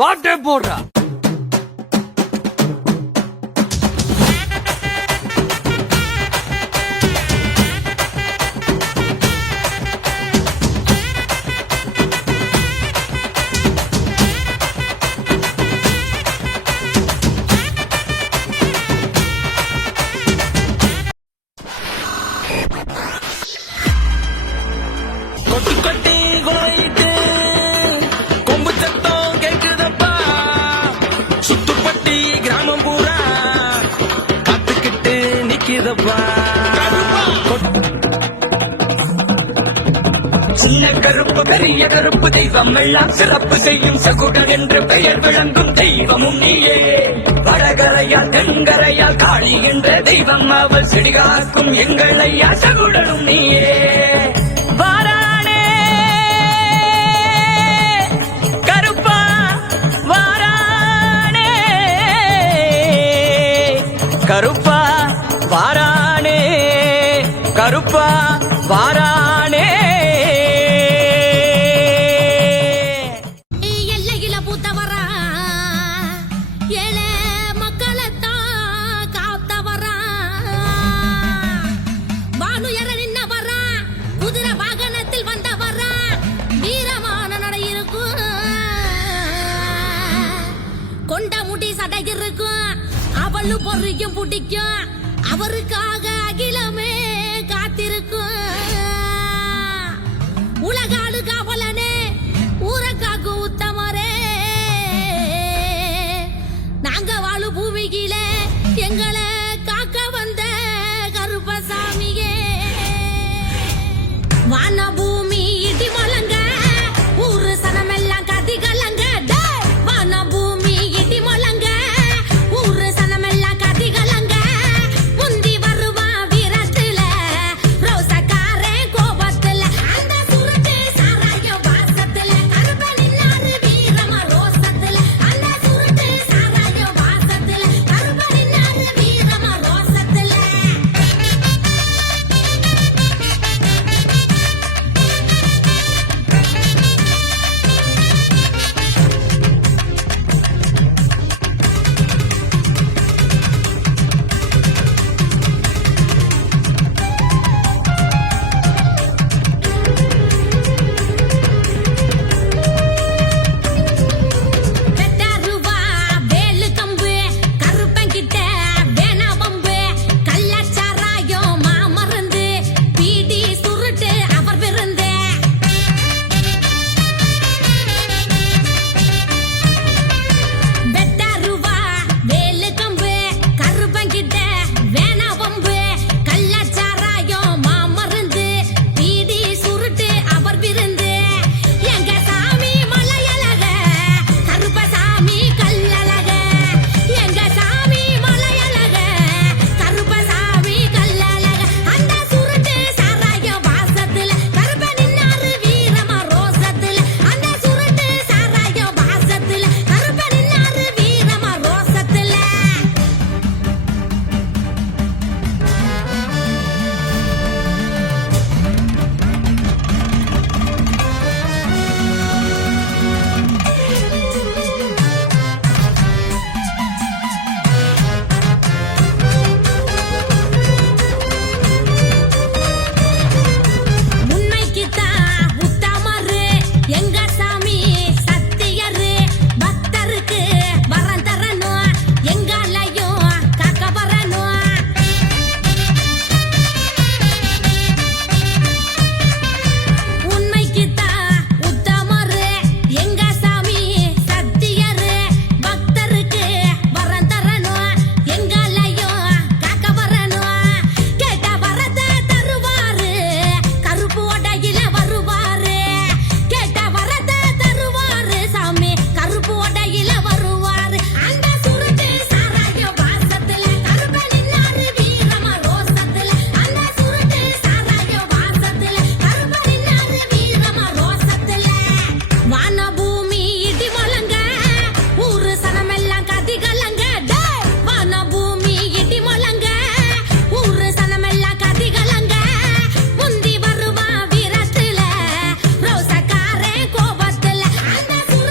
பாட்டே போடுறா. கொட்டி கோயிட்டு கொம்பு சத்தம் கேட்குதப்பா, சுத்துப்பட்டி கிராமம் பூரா காத்துக்கிட்டு நிக்குதப்பா. சின்ன கருப்பு பெரிய கருப்பு தெய்வம் எல்லாம் சிறப்பு செய்யும் சகுடன் என்று பெயர் விளங்கும் தெய்வமும் நீயே. வடகரையால் தென்கரையால் காளி என்ற தெய்வம் அவள் செடிகாக்கும் எங்கள் ஐயா சகுடனும் நீயே. வாரானே கருப்பா வாரானே, கருப்பா வாரானே, கருப்பா வாரானே. எல்லையில பூத்தவரா ஏழை மக்களைத்தான் காத்தவரா, வானுயர நின்னவரா, குதிரை வாகனத்தில் வந்தவரா, வீரமான நடை இருக்கும், கொண்ட முடி சடை இருக்கும், அவளு பொறியும் பிடிக்கும், அவருக்காக அகிலமே காத்திருக்கும். உலகாளு காவலனே